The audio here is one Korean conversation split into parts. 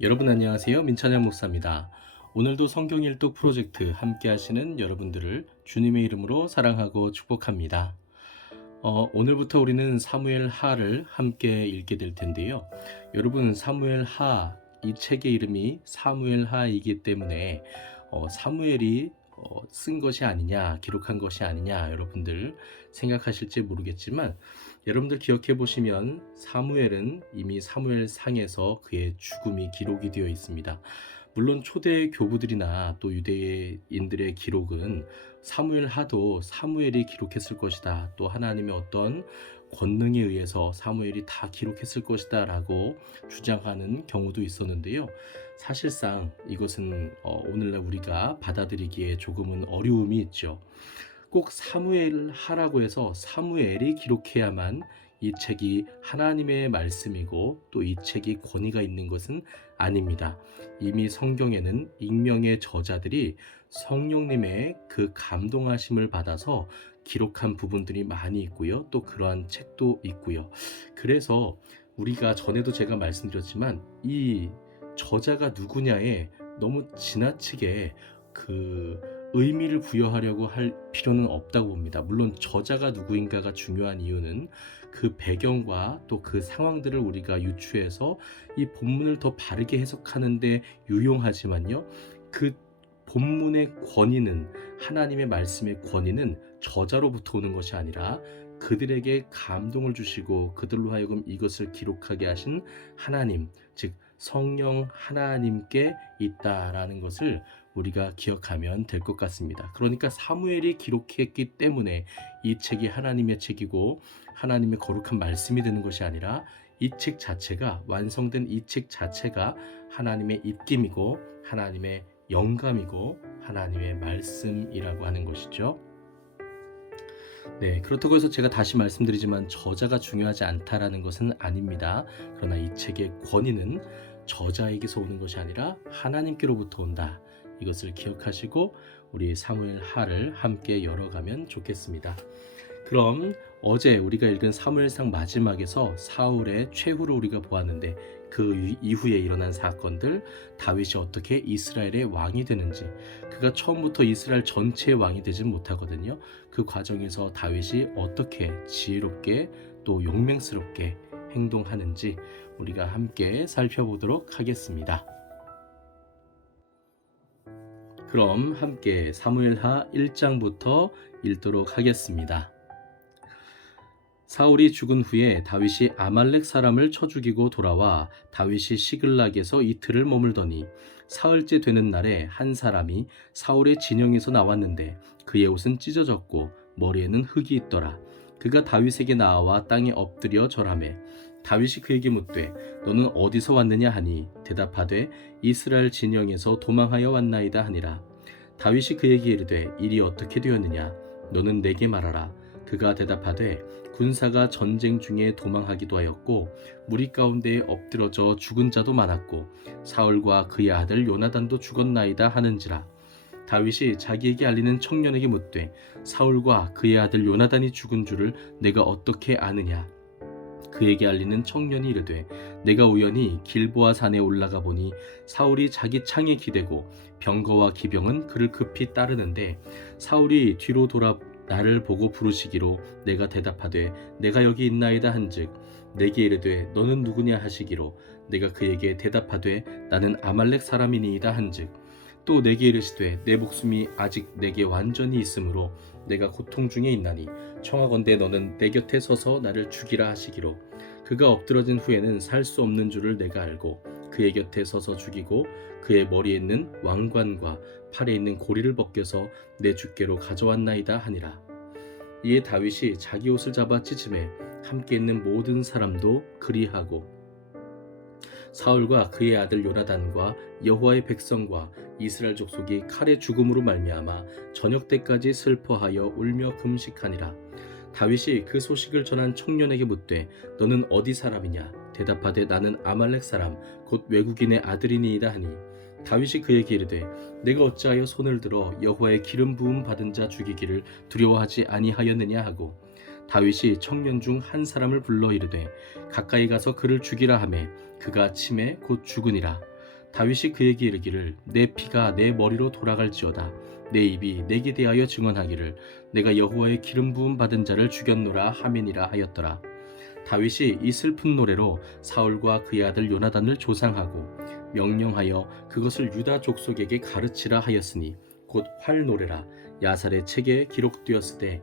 여러분 안녕하세요. 민찬현 목사입니다. 오늘도 성경 일독 프로젝트 함께 하시는 여러분들을 주님의 이름으로 사랑하고 축복합니다. 오늘부터 우리는 사무엘 하를 함께 읽게 될 텐데요. 여러분 사무엘 하, 이 책의 이름이 사무엘 하이기 때문에 사무엘이 쓴 것이 아니냐, 기록한 것이 아니냐 여러분들 생각하실지 모르겠지만 여러분들 기억해 보시면 사무엘은 이미 사무엘상에서 그의 죽음이 기록이 되어 있습니다. 물론 초대 교부들이나 또 유대인들의 기록은 사무엘 하도 사무엘이 기록했을 것이다. 또 하나님의 어떤 권능에 의해서 사무엘이 다 기록했을 것이다 라고 주장하는 경우도 있었는데요. 사실상 이것은 오늘날 우리가 받아들이기에 조금은 어려움이 있죠. 꼭 사무엘 하라고 해서 사무엘이 기록해야만 이 책이 하나님의 말씀이고 또 이 책이 권위가 있는 것은 아닙니다. 이미 성경에는 익명의 저자들이 성령님의 그 감동하심을 받아서 기록한 부분들이 많이 있고요. 또 그러한 책도 있고요. 그래서 우리가 전에도 제가 말씀드렸지만 이 저자가 누구냐에 너무 지나치게 그 의미를 부여하려고 할 필요는 없다고 봅니다. 물론 저자가 누구인가가 중요한 이유는 그 배경과 또 그 상황들을 우리가 유추해서 이 본문을 더 바르게 해석하는 데 유용하지만요. 그 본문의 권위는 하나님의 말씀의 권위는 저자로부터 오는 것이 아니라 그들에게 감동을 주시고 그들로 하여금 이것을 기록하게 하신 하나님, 즉 성령 하나님께 있다라는 것을 우리가 기억하면 될 것 같습니다. 그러니까 사무엘이 기록했기 때문에 이 책이 하나님의 책이고 하나님의 거룩한 말씀이 되는 것이 아니라 이 책 자체가 완성된 이 책 자체가 하나님의 입김이고 하나님의 영감이고 하나님의 말씀이라고 하는 것이죠. 네, 그렇다고 해서 제가 다시 말씀드리지만 저자가 중요하지 않다라는 것은 아닙니다. 그러나 이 책의 권위는 저자에게서 오는 것이 아니라 하나님께로부터 온다. 이것을 기억하시고 우리 사무엘 하를 함께 열어가면 좋겠습니다. 그럼 어제 우리가 읽은 사무엘상 마지막에서 사울의 최후를 우리가 보았는데 그 이후에 일어난 사건들, 다윗이 어떻게 이스라엘의 왕이 되는지, 그가 처음부터 이스라엘 전체의 왕이 되지 못하거든요. 그 과정에서 다윗이 어떻게 지혜롭게 또 용맹스럽게 행동하는지 우리가 함께 살펴보도록 하겠습니다. 그럼 함께 사무엘하 1장부터 읽도록 하겠습니다. 사울이 죽은 후에 다윗이 아말렉 사람을 쳐 죽이고 돌아와 다윗이 시글락에서 이틀을 머물더니 사흘째 되는 날에 한 사람이 사울의 진영에서 나왔는데 그의 옷은 찢어졌고 머리에는 흙이 있더라. 그가 다윗에게 나아와 땅에 엎드려 절하매 다윗이 그에게 묻되 너는 어디서 왔느냐 하니 대답하되 이스라엘 진영에서 도망하여 왔나이다 하니라. 다윗이 그에게 이르되 일이 어떻게 되었느냐 너는 내게 말하라. 그가 대답하되 군사가 전쟁 중에 도망하기도 하였고 무리 가운데에 엎드러져 죽은 자도 많았고 사울과 그의 아들 요나단도 죽었나이다 하는지라. 다윗이 자기에게 알리는 청년에게 묻되 사울과 그의 아들 요나단이 죽은 줄을 내가 어떻게 아느냐. 그에게 알리는 청년이 이르되 내가 우연히 길보아 산에 올라가 보니 사울이 자기 창에 기대고 병거와 기병은 그를 급히 따르는데 사울이 뒤로 돌아 나를 보고 부르시기로 내가 대답하되 내가 여기 있나이다 한즉 내게 이르되 너는 누구냐 하시기로 내가 그에게 대답하되 나는 아말렉 사람이니이다 한즉 또 내게 이르시되 내 목숨이 아직 내게 완전히 있으므로 내가 고통 중에 있나니 청하건대 너는 내 곁에 서서 나를 죽이라 하시기로 그가 엎드러진 후에는 살 수 없는 줄을 내가 알고 그의 곁에 서서 죽이고 그의 머리에 있는 왕관과 팔에 있는 고리를 벗겨서 내 주께로 가져왔나이다 하니라. 이에 다윗이 자기 옷을 잡아 찢음에 함께 있는 모든 사람도 그리하고 사울과 그의 아들 요나단과 여호와의 백성과 이스라엘 족속이 칼의 죽음으로 말미암아 저녁 때까지 슬퍼하여 울며 금식하니라. 다윗이 그 소식을 전한 청년에게 묻되 너는 어디 사람이냐 대답하되 나는 아말렉 사람 곧 외국인의 아들이니이다 하니 다윗이 그에게 이르되 내가 어찌하여 손을 들어 여호와의 기름 부음 받은 자 죽이기를 두려워하지 아니하였느냐 하고 다윗이 청년 중 한 사람을 불러 이르되 가까이 가서 그를 죽이라 하매 그가 침에 곧 죽으니라. 다윗이 그에게 이르기를 내 피가 내 머리로 돌아갈지어다. 내 입이 내게 대하여 증언하기를 내가 여호와의 기름 부음 받은 자를 죽였노라 하메니라 하였더라. 다윗이 이 슬픈 노래로 사울과 그의 아들 요나단을 조상하고 명령하여 그것을 유다 족속에게 가르치라 하였으니 곧 활노래라. 야살의 책에 기록되었으되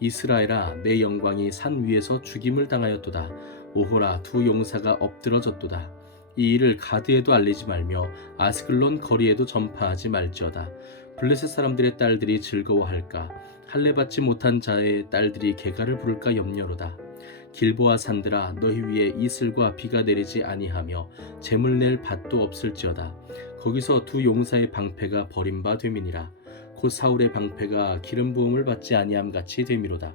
이스라엘아 내 영광이 산 위에서 죽임을 당하였도다. 오호라 두 용사가 엎드러졌도다. 이 일을 가드에도 알리지 말며 아스글론 거리에도 전파하지 말지어다. 블레셋 사람들의 딸들이 즐거워할까? 할례 받지 못한 자의 딸들이 개가를 부를까 염려로다. 길보아 산들아 너희 위에 이슬과 비가 내리지 아니하며 재물 낼 밭도 없을지어다. 거기서 두 용사의 방패가 버림바 됨이니라. 곧 사울의 방패가 기름 부음을 받지 아니함 같이 됨이로다.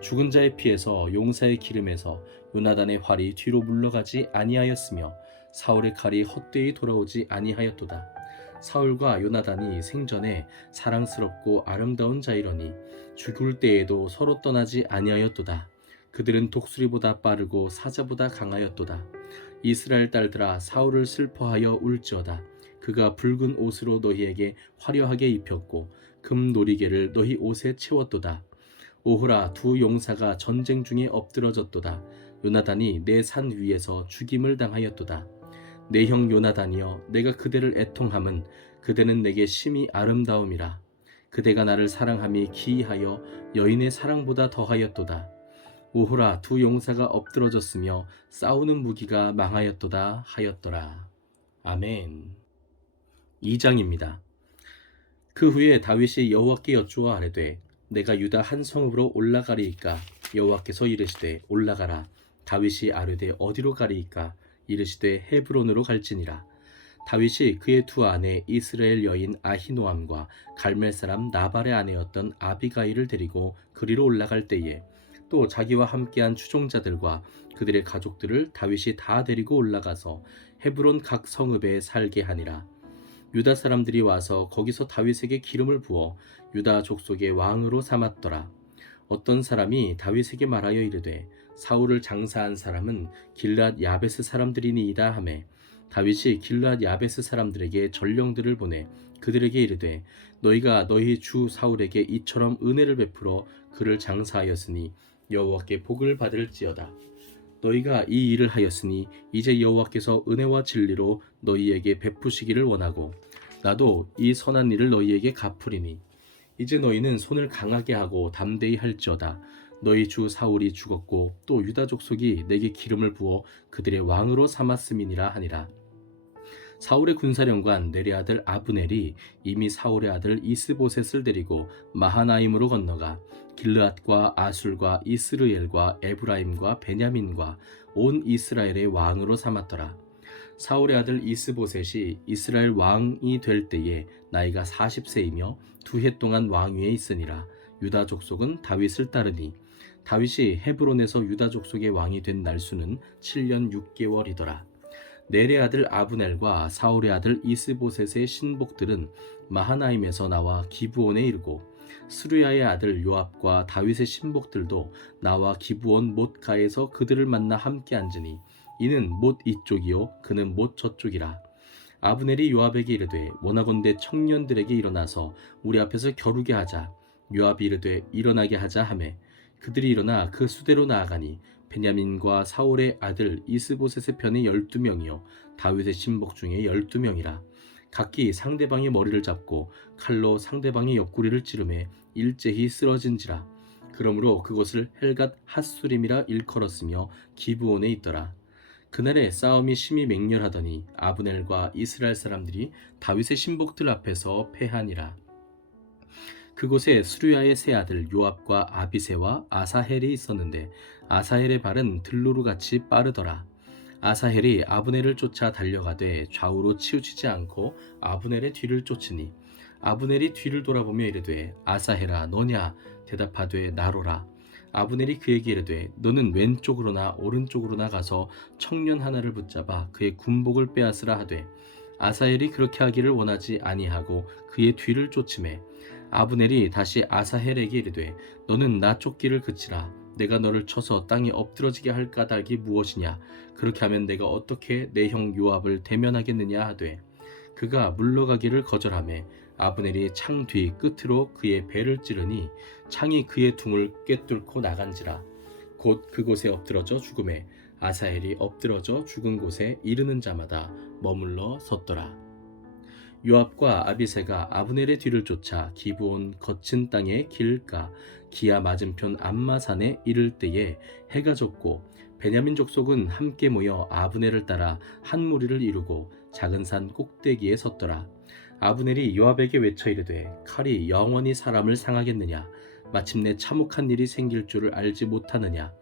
죽은 자의 피에서 용사의 기름에서 요나단의 활이 뒤로 물러가지 아니하였으며 사울의 칼이 헛되이 돌아오지 아니하였도다. 사울과 요나단이 생전에 사랑스럽고 아름다운 자이러니 죽을 때에도 서로 떠나지 아니하였도다. 그들은 독수리보다 빠르고 사자보다 강하였도다. 이스라엘 딸들아 사울을 슬퍼하여 울지어다. 그가 붉은 옷으로 너희에게 화려하게 입혔고 금 놀이개를 너희 옷에 채웠도다. 오호라 두 용사가 전쟁 중에 엎드러졌도다. 요나단이 내 산 위에서 죽임을 당하였도다. 내 형 요나단이여 내가 그대를 애통함은 그대는 내게 심히 아름다움이라. 그대가 나를 사랑함이 기이하여 여인의 사랑보다 더하였도다. 오호라 두 용사가 엎드러졌으며 싸우는 무기가 망하였도다 하였더라. 아멘. 2장입니다. 그 후에 다윗이 여호와께 여쭈어 아뢰되 내가 유다 한 성읍으로 올라가리이까? 여호와께서 이르시되 올라가라. 다윗이 아뢰되 어디로 가리이까? 이르시되 헤브론으로 갈지니라. 다윗이 그의 두 아내 이스라엘 여인 아히노암과 갈멜 사람 나발의 아내였던 아비가일을 데리고 그리로 올라갈 때에 또 자기와 함께한 추종자들과 그들의 가족들을 다윗이 다 데리고 올라가서 헤브론 각 성읍에 살게 하니라. 유다 사람들이 와서 거기서 다윗에게 기름을 부어 유다 족속의 왕으로 삼았더라. 어떤 사람이 다윗에게 말하여 이르되 사울을 장사한 사람은 길앗 야베스 사람들이니이다 하매 다윗이 길앗 야베스 사람들에게 전령들을 보내 그들에게 이르되 너희가 너희 주 사울에게 이처럼 은혜를 베풀어 그를 장사하였으니 여호와께 복을 받을지어다. 너희가 이 일을 하였으니 이제 여호와께서 은혜와 진리로 너희에게 베푸시기를 원하고 나도 이 선한 일을 너희에게 갚으리니 이제 너희는 손을 강하게 하고 담대히 할지어다. 너희 주 사울이 죽었고 또 유다 족속이 내게 기름을 부어 그들의 왕으로 삼았음이니라 하니라. 사울의 군사령관 내리 아들 아브넬이 이미 사울의 아들 이스보셋을 데리고 마하나임으로 건너가 길르앗과 아술과 이스르엘과 에브라임과 베냐민과 온 이스라엘의 왕으로 삼았더라. 사울의 아들 이스보셋이 이스라엘 왕이 될 때에 나이가 40세이며 2해 동안 왕위에 있으니라. 유다 족속은 다윗을 따르니 다윗이 헤브론에서 유다 족속의 왕이 된 날수는 7년 6개월이더라. 넬의 아들 아브넬과 사울의 아들 이스보셋의 신복들은 마하나임에서 나와 기브온에 이르고 스루야의 아들 요압과 다윗의 신복들도 나와 기브온 못가에서 그들을 만나 함께 앉으니 이는 못 이쪽이요 그는 못 저쪽이라. 아브넬이 요압에게 이르되 원하건대 청년들에게 일어나서 우리 앞에서 겨루게 하자. 요압이 이르되 일어나게 하자 하매 그들이 일어나 그 수대로 나아가니 베냐민과 사울의 아들 이스보셋의 편에 12명이요 다윗의 신복 중에 12명이라. 각기 상대방의 머리를 잡고 칼로 상대방의 옆구리를 찌르매 일제히 쓰러진지라. 그러므로 그곳을 헬갓 핫수림이라 일컬었으며 기브온에 있더라. 그날에 싸움이 심히 맹렬하더니 아브넬과 이스라엘 사람들이 다윗의 신복들 앞에서 패하니라. 그곳에 수르야의 세 아들 요압과 아비새와 아사헬이 있었는데 아사헬의 발은 들로루같이 빠르더라. 아사헬이 아브넬을 쫓아 달려가되 좌우로 치우치지 않고 아브넬의 뒤를 쫓으니 아브넬이 뒤를 돌아보며 이르되 아사헬아 너냐? 대답하되 나로라. 아브넬이 그에게 이르되 너는 왼쪽으로나 오른쪽으로나 가서 청년 하나를 붙잡아 그의 군복을 빼앗으라 하되 아사헬이 그렇게 하기를 원하지 아니하고 그의 뒤를 쫓으매 아브넬이 다시 아사헬에게 이르되 너는 나 쫓기를 그치라. 내가 너를 쳐서 땅에 엎드러지게 할 까닭이 무엇이냐? 그렇게 하면 내가 어떻게 내 형 요압을 대면하겠느냐 하되 그가 물러가기를 거절하매 아브넬이 창 뒤 끝으로 그의 배를 찌르니 창이 그의 둥을 꿰뚫고 나간지라. 곧 그곳에 엎드러져 죽음에 아사헬이 엎드러져 죽은 곳에 이르는 자마다 머물러 섰더라. 요압과 아비새가 아브넬의 뒤를 쫓아 기브온 거친 땅의 길가 기아 맞은편 암마산에 이를 때에 해가 졌고 베냐민 족속은 함께 모여 아브넬을 따라 한 무리를 이루고 작은 산 꼭대기에 섰더라. 아브넬이 요압에게 외쳐 이르되 칼이 영원히 사람을 상하겠느냐? 마침내 참혹한 일이 생길 줄을 알지 못하느냐?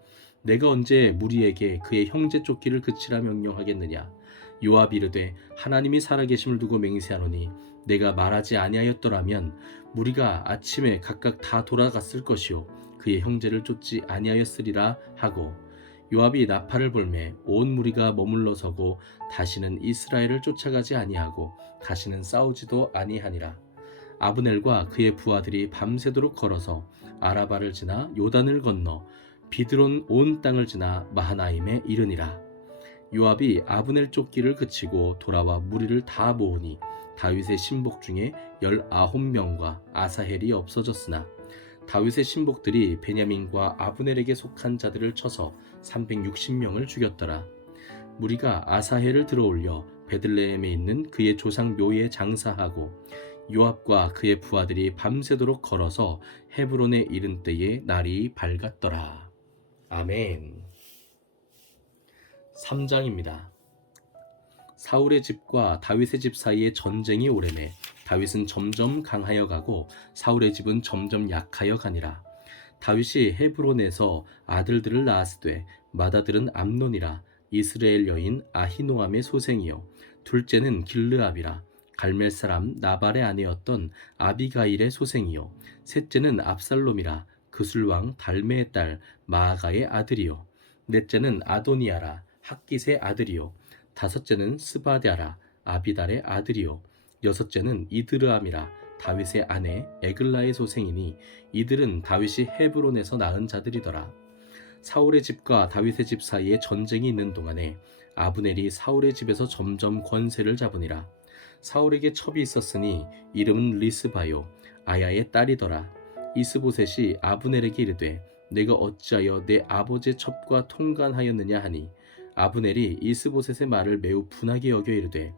내가 언제 무리에게 그의 형제 쫓기를 그치라 명령하겠느냐? 요압이 이르되 하나님이 살아계심을 두고 맹세하노니 내가 말하지 아니하였더라면 무리가 아침에 각각 다 돌아갔을 것이요 그의 형제를 쫓지 아니하였으리라 하고 요압이 나팔을 불매 온 무리가 머물러 서고 다시는 이스라엘을 쫓아가지 아니하고 다시는 싸우지도 아니하니라. 아브넬과 그의 부하들이 밤새도록 걸어서 아라바를 지나 요단을 건너 비드론 온 땅을 지나 마하나임에 이르니라. 요압이 아브넬 쫓기를 그치고 돌아와 무리를 다 모으니 다윗의 신복 중에 19명과 아사헬이 없어졌으나 다윗의 신복들이 베냐민과 아브넬에게 속한 자들을 쳐서 360명을 죽였더라. 무리가 아사헬을 들어올려 베들레헴에 있는 그의 조상 묘에 장사하고 요압과 그의 부하들이 밤새도록 걸어서 헤브론에 이른 때에 날이 밝았더라. 아멘. 3장입니다. 사울의 집과 다윗의 집 사이에 전쟁이 오래매 다윗은 점점 강하여 가고 사울의 집은 점점 약하여 가니라. 다윗이 헤브론에서 아들들을 낳았으되 맏아들은 암논이라 이스라엘 여인 아히노암의 소생이요 둘째는 길르압이라 갈멜 사람 나발의 아내였던 아비가일의 소생이요 셋째는 압살롬이라 그술왕 달메의 딸 마아가의 아들이요 넷째는 아도니아라 학깃의 아들이요 다섯째는 스바랴라 아비달의 아들이요 여섯째는 이드르암이라 다윗의 아내 에글라의 소생이니 이들은 다윗이 헤브론에서 낳은 자들이더라. 사울의 집과 다윗의 집 사이에 전쟁이 있는 동안에 아브넬이 사울의 집에서 점점 권세를 잡으니라. 사울에게 첩이 있었으니 이름은 리스바요 아야의 딸이더라. 이스보셋이 아브넬에게 이르되 내가 어찌하여 내 아버지의 첩과 통간하였느냐 하니 아브넬이 이스보셋의 말을 매우 분하게 여겨 이르되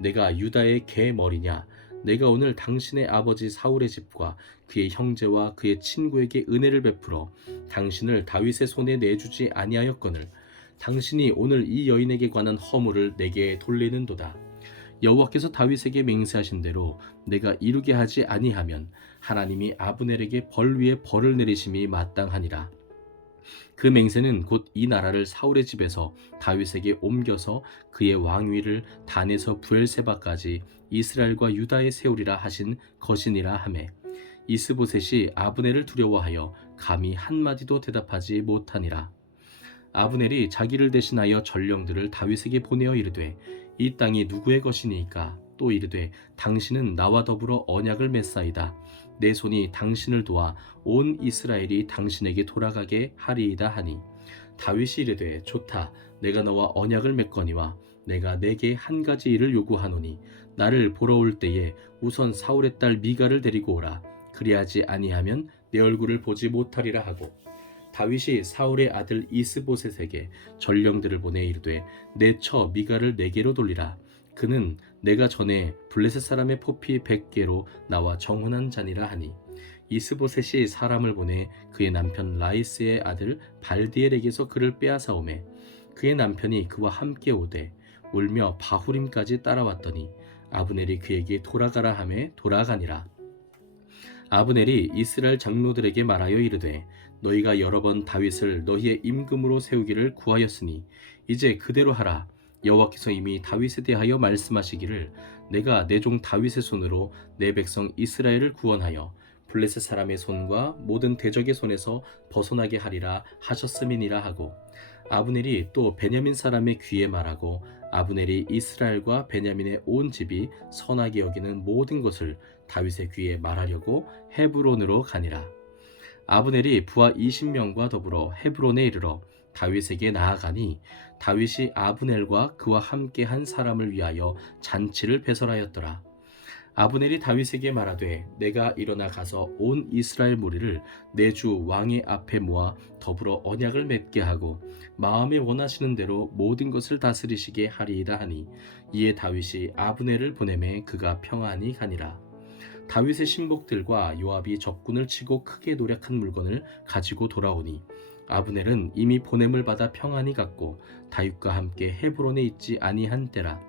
내가 유다의 개 머리냐 내가 오늘 당신의 아버지 사울의 집과 그의 형제와 그의 친구에게 은혜를 베풀어 당신을 다윗의 손에 내주지 아니하였거늘 당신이 오늘 이 여인에게 관한 허물을 내게 돌리는도다. 여호와께서 다윗에게 맹세하신 대로 내가 이루게 하지 아니하면 하나님이 아브넬에게 벌 위에 벌을 내리심이 마땅하니라. 그 맹세는 곧 이 나라를 사울의 집에서 다윗에게 옮겨서 그의 왕위를 단에서 부엘세바까지 이스라엘과 유다에 세우리라 하신 것이니라 하매 이스보셋이 아브넬을 두려워하여 감히 한마디도 대답하지 못하니라. 아브넬이 자기를 대신하여 전령들을 다윗에게 보내어 이르되 이 땅이 누구의 것이니까 또 이르되 당신은 나와 더불어 언약을 맺사이다. 내 손이 당신을 도와 온 이스라엘이 당신에게 돌아가게 하리이다 하니 다윗이 이르되 좋다. 내가 너와 언약을 맺거니와 내가 내게 한 가지 일을 요구하노니 나를 보러 올 때에 우선 사울의 딸 미가를 데리고 오라. 그리하지 아니하면 내 얼굴을 보지 못하리라 하고 다윗이 사울의 아들 이스보셋에게 전령들을 보내 이르되 내 처 미가를 내게로 돌리라. 그는 내가 전에 블레셋 사람의 포피 100개로 나와 정혼한 자니라 하니 이스보셋이 사람을 보내 그의 남편 라이스의 아들 발디엘에게서 그를 빼앗아오매 그의 남편이 그와 함께 오되 울며 바후림까지 따라왔더니 아브넬이 그에게 돌아가라 하매 돌아가니라. 아브넬이 이스라엘 장로들에게 말하여 이르되 너희가 여러 번 다윗을 너희의 임금으로 세우기를 구하였으니 이제 그대로 하라. 여호와께서 이미 다윗에 대하여 말씀하시기를 내가 내 종 다윗의 손으로 내 백성 이스라엘을 구원하여 블레셋 사람의 손과 모든 대적의 손에서 벗어나게 하리라 하셨음이니라 하고 아브넬이 또 베냐민 사람의 귀에 말하고 아브넬이 이스라엘과 베냐민의 온 집이 선하게 여기는 모든 것을 다윗의 귀에 말하려고 헤브론으로 가니라. 아브넬이 부하 20명과 더불어 헤브론에 이르러 다윗에게 나아가니 다윗이 아브넬과 그와 함께 한 사람을 위하여 잔치를 배설하였더라. 아브넬이 다윗에게 말하되 내가 일어나 가서 온 이스라엘 무리를 내 주 왕의 앞에 모아 더불어 언약을 맺게 하고 마음에 원하시는 대로 모든 것을 다스리시게 하리이다 하니 이에 다윗이 아브넬을 보내매 그가 평안히 가니라. 다윗의 신복들과 요압이 적군을 치고 크게 노력한 물건을 가지고 돌아오니 아브넬은 이미 보냄을 받아 평안히 갔고 다윗과 함께 헤브론에 있지 아니한 때라.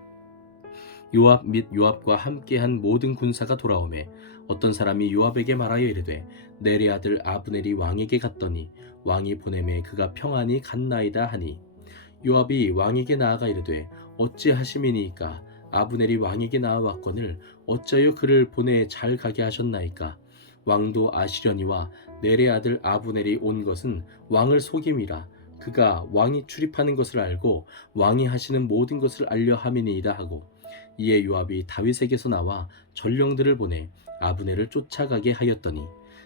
요압 및 요압과 함께한 모든 군사가 돌아오매 어떤 사람이 요압에게 말하여 이르되 넬의 아들 아브넬이 왕에게 갔더니 왕이 보내매 그가 평안히 갔나이다 하니 요압이 왕에게 나아가 이르되 어찌하심이니이까 아브넬이 왕에게 나아왔거늘 어찌하여 그를 보내 잘 가게 하셨나이까 왕도 아시려니와 넬의 아들 아브넬이 온 것은 왕을 속임이라 그가 왕이 출입하는 것을 알고 왕이 하시는 모든 것을 알려 함이니이다 하고 이에 요압이 다윗에게서 나와 전령들을 보내 아브넬을 쫓아가게 하였더니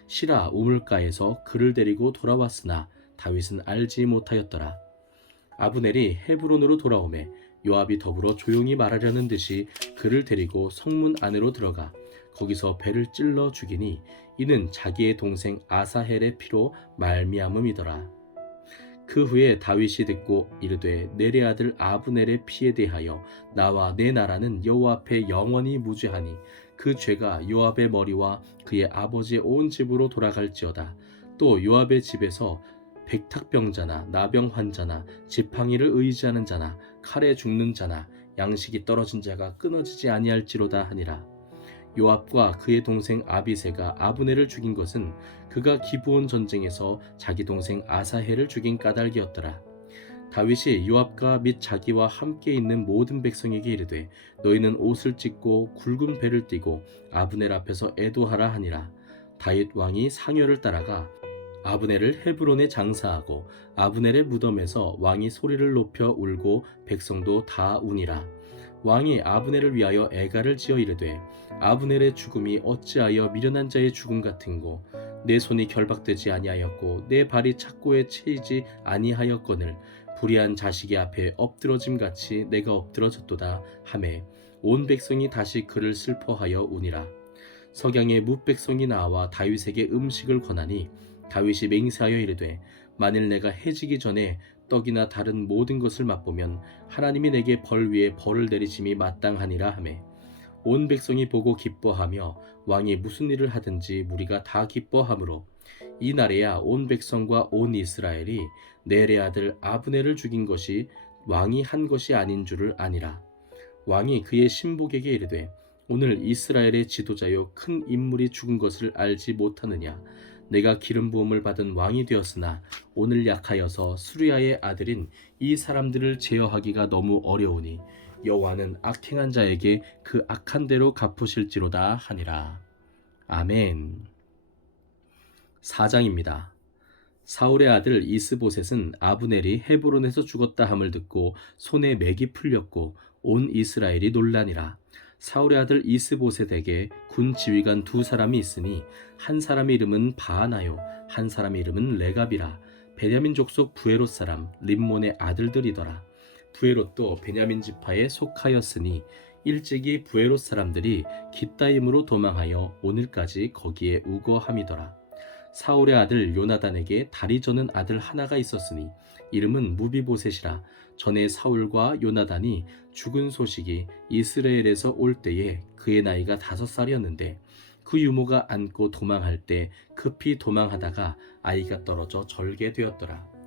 시라 우물가에서 그를 데리고 돌아왔으나 다윗은 알지 못하였더라. 아브넬이 헤브론으로 돌아오매 요압이 더불어 조용히 말하려는 듯이 그를 데리고 성문 안으로 들어가 거기서 배를 찔러 죽이니 이는 자기의 동생 아사헬의 피로 말미암음이더라. 그 후에 다윗이 듣고 이르되 넬의 아들 아브넬의 피에 대하여 나와 내 나라는 여호와 앞에 영원히 무죄하니 그 죄가 요압의 머리와 그의 아버지의 온 집으로 돌아갈지어다. 또 요압의 집에서 백탁병자나 나병 환자나 지팡이를 의지하는 자나 칼에 죽는 자나 양식이 떨어진 자가 끊어지지 아니할지로다 하니라. 요압과 그의 동생 아비새가 아브넬을 죽인 것은 그가 기브온 전쟁에서 자기 동생 아사헬을 죽인 까닭이었더라. 다윗이 요압과 및 자기와 함께 있는 모든 백성에게 이르되 너희는 옷을 찢고 굵은 배를 띠고 아브넬 앞에서 애도하라 하니라. 다윗 왕이 상여를 따라가 아브넬을 헤브론에 장사하고 아브넬의 무덤에서 왕이 소리를 높여 울고 백성도 다 우니라. 왕이 아브넬을 위하여 애가를 지어 이르되 아브넬의 죽음이 어찌하여 미련한 자의 죽음 같은고 내 손이 결박되지 아니하였고 내 발이 착고에 채이지 아니하였거늘 불의한 자식의 앞에 엎드러짐 같이 내가 엎드러졌도다 하매 온 백성이 다시 그를 슬퍼하여 우니라. 석양에 뭇백성이 나와 다윗에게 음식을 권하니 다윗이 맹세하여 이르되 만일 내가 해지기 전에 떡이나 다른 모든 것을 맛보면 하나님이 내게 벌 위에 벌을 내리심이 마땅하니라 하매 온 백성이 보고 기뻐하며 왕이 무슨 일을 하든지 무리가 다 기뻐하므로 이 날에야 온 백성과 온 이스라엘이 넬의 아들 아브넬을 죽인 것이 왕이 한 것이 아닌 줄을 아니라. 왕이 그의 신복에게 이르되 오늘 이스라엘의 지도자요 큰 인물이 죽은 것을 알지 못하느냐. 내가 기름 부음을 받은 왕이 되었으나 오늘 약하여서 수리아의 아들인 이 사람들을 제어하기가 너무 어려우니 여호와는 악행한 자에게 그 악한 대로 갚으실지로다 하니라. 아멘. 4장입니다. 사울의 아들 이스보셋은 아브넬이 헤브론에서 죽었다 함을 듣고 손에 맥이 풀렸고 온 이스라엘이 놀라니라. 사울의 아들 이스보셋에게 군 지휘관 두 사람이 있으니 한 사람의 이름은 바하나요 한 사람의 이름은 레갑이라. 베냐민 족속 부에롯 사람 림몬의 아들들이더라. 부에롯도 베냐민 지파에 속하였으니 일찍이 부에롯 사람들이 깃다임으로 도망하여 오늘까지 거기에 우거함이더라. 사울의 아들 요나단에게 다리 저는 아들 하나가 있었으니 이름은 무비보셋이라. 전에 사울과 요나단이 죽은 소식이 이스라엘에서 올 때에 그의 나이가 5살이었는데 그 유모가 안고 도망할 때 급히 도망하다가 아이가 떨어져 절게 되었더라.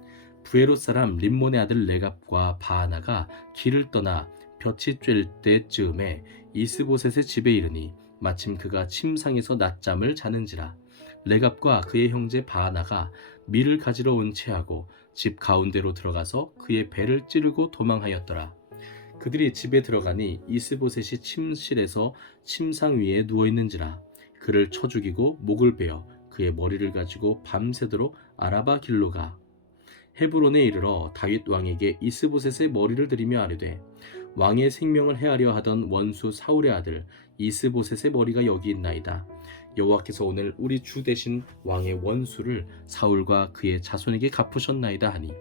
부에롯 사람 림몬의 아들 레갑과 바하나가 길을 떠나 볕이 쬐을 때쯤에 이스보셋의 집에 이르니 마침 그가 침상에서 낮잠을 자는지라. 레갑과 그의 형제 바하나가 밀을 가지러 온 채하고 집 가운데로 들어가서 그의 배를 찌르고 도망하였더라. 그들이 집에 들어가니 이스보셋이 침실에서 침상 위에 누워있는지라. 그를 쳐 죽이고 목을 베어 그의 머리를 가지고 밤새도록 아라바 길로 가 헤브론에 이르러 다윗 왕에게 이스보셋의 머리를 들이며 아뢰되 왕의 생명을 해하려 하던 원수 사울의 아들 이스보셋의 머리가 여기 있나이다. 여호와께서 오늘 우리 주 대신 왕의 원수를 사울과 그의 자손에게 갚으셨나이다 하니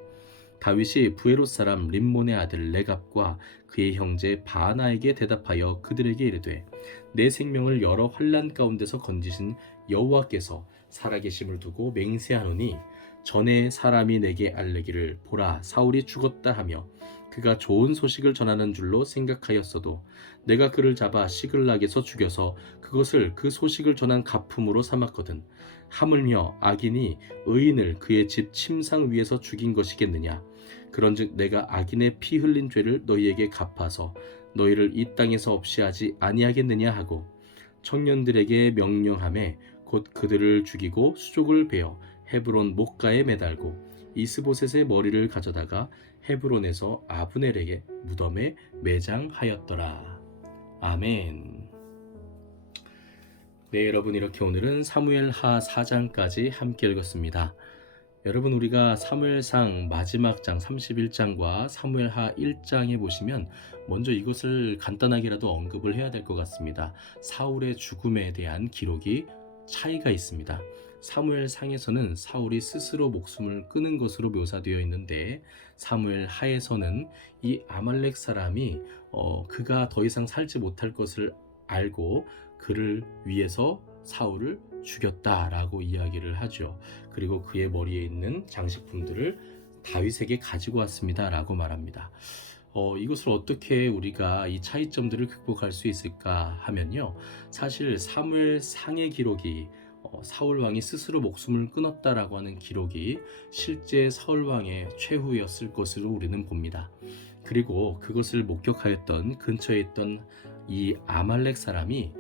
다윗이 부에롯 사람 림몬의 아들 레갑과 그의 형제 바나에게 대답하여 그들에게 이르되 내 생명을 여러 환난 가운데서 건지신 여호와께서 살아계심을 두고 맹세하노니 전에 사람이 내게 알리기를 보라 사울이 죽었다 하며 그가 좋은 소식을 전하는 줄로 생각하였어도 내가 그를 잡아 시글락에서 죽여서 그것을 그 소식을 전한 가품으로 삼았거든. 하물며 악인이 의인을 그의 집 침상 위에서 죽인 것이겠느냐. 그런즉 내가 악인의 피 흘린 죄를 너희에게 갚아서 너희를 이 땅에서 없이 하지 아니하겠느냐 하고 청년들에게 명령하매 곧 그들을 죽이고 수족을 베어 헤브론 목가에 매달고 이스보셋의 머리를 가져다가 헤브론에서 아브넬에게 무덤에 매장하였더라. 아멘. 네, 여러분 이렇게 오늘은 사무엘하 4장까지 함께 읽었습니다. 여러분 우리가 사무엘상 마지막 장 31장과 사무엘하 1장에 보시면 먼저 이것을 간단하게라도 언급을 해야 될 것 같습니다. 사울의 죽음에 대한 기록이 차이가 있습니다. 사무엘상에서는 사울이 스스로 목숨을 끊은 것으로 묘사되어 있는데 사무엘하에서는 이 아말렉 사람이 그가 더 이상 살지 못할 것을 알고 그를 위해서 사울을 죽였다라고 이야기를 하죠. 그리고 그의 머리에 있는 장식품들을 다윗에게 가지고 왔습니다라고 말합니다. 이것을 어떻게 우리가 이 차이점들을 극복할 수 있을까 하면요. 사실 사무엘상의 기록이 사울 왕이 스스로 목숨을 끊었다라고 하는 기록이 실제 사울 왕의 최후였을 것으로 우리는 봅니다. 그리고 그것을 목격하였던 근처에 있던 이 아말렉 사람이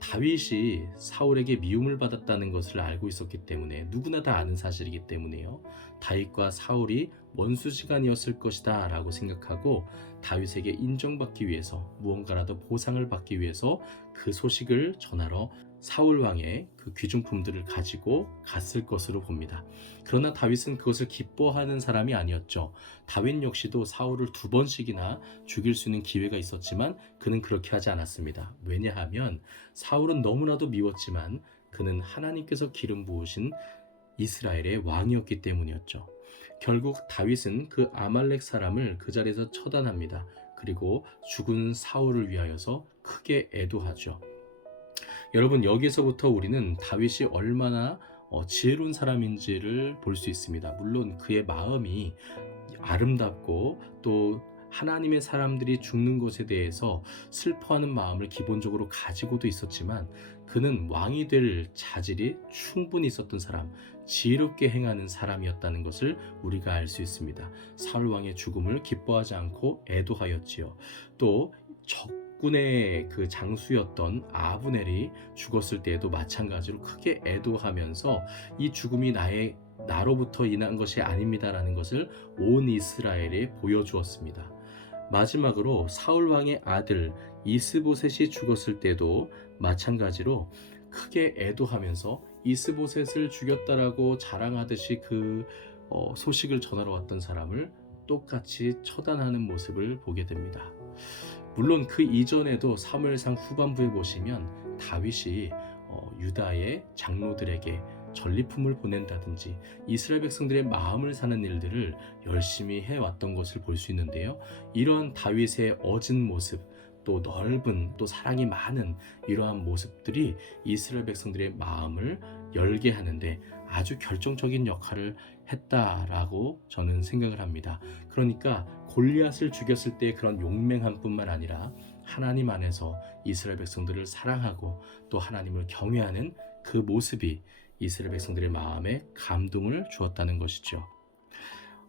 다윗이 사울에게 미움을 받았다는 것을 알고 있었기 때문에 누구나 다 아는 사실이기 때문에요. 다윗과 사울이 원수지간이었을 것이다 라고 생각하고 다윗에게 인정받기 위해서 무언가라도 보상을 받기 위해서 그 소식을 전하러 사울 왕의 그 귀중품들을 가지고 갔을 것으로 봅니다. 그러나 다윗은 그것을 기뻐하는 사람이 아니었죠. 다윗 역시도 사울을 2번씩이나 죽일 수 있는 기회가 있었지만 그는 그렇게 하지 않았습니다. 왜냐하면 사울은 너무나도 미웠지만 그는 하나님께서 기름 부으신 이스라엘의 왕이었기 때문이었죠. 결국 다윗은 그 아말렉 사람을 그 자리에서 처단합니다. 그리고 죽은 사울을 위하여서 크게 애도하죠. 여러분 여기에서부터 우리는 다윗이 얼마나 지혜로운 사람인지를 볼 수 있습니다. 물론 그의 마음이 아름답고 또 하나님의 사람들이 죽는 것에 대해서 슬퍼하는 마음을 기본적으로 가지고도 있었지만 그는 왕이 될 자질이 충분히 있었던 사람, 지혜롭게 행하는 사람이었다는 것을 우리가 알 수 있습니다. 사울 왕의 죽음을 기뻐하지 않고 애도하였지요. 또 적군의 그 장수였던 아브넬이 죽었을 때에도 마찬가지로 크게 애도하면서 이 죽음이 나로부터 인한 것이 아닙니다라는 것을 온 이스라엘에 보여주었습니다. 마지막으로 사울 왕의 아들 이스보셋이 죽었을 때도 마찬가지로 크게 애도하면서 이스보셋을 죽였다라고 자랑하듯이 그 소식을 전하러 왔던 사람을 똑같이 처단하는 모습을 보게 됩니다. 물론 그 이전에도 사무엘상 후반부에 보시면 다윗이 유다의 장로들에게 전리품을 보낸다든지 이스라엘 백성들의 마음을 사는 일들을 열심히 해왔던 것을 볼 수 있는데요. 이러한 다윗의 어진 모습, 또 넓은 또 사랑이 많은 이러한 모습들이 이스라엘 백성들의 마음을 열게 하는데 아주 결정적인 역할을 했다라고 저는 생각을 합니다. 그러니까 골리앗을 죽였을 때 그런 용맹함뿐만 아니라 하나님 안에서 이스라엘 백성들을 사랑하고 또 하나님을 경외하는 그 모습이 이스라엘 백성들의 마음에 감동을 주었다는 것이죠.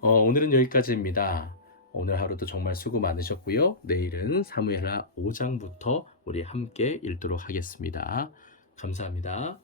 오늘은 여기까지입니다. 오늘 하루도 정말 수고 많으셨고요. 내일은 사무엘하 5장부터 우리 함께 읽도록 하겠습니다. 감사합니다.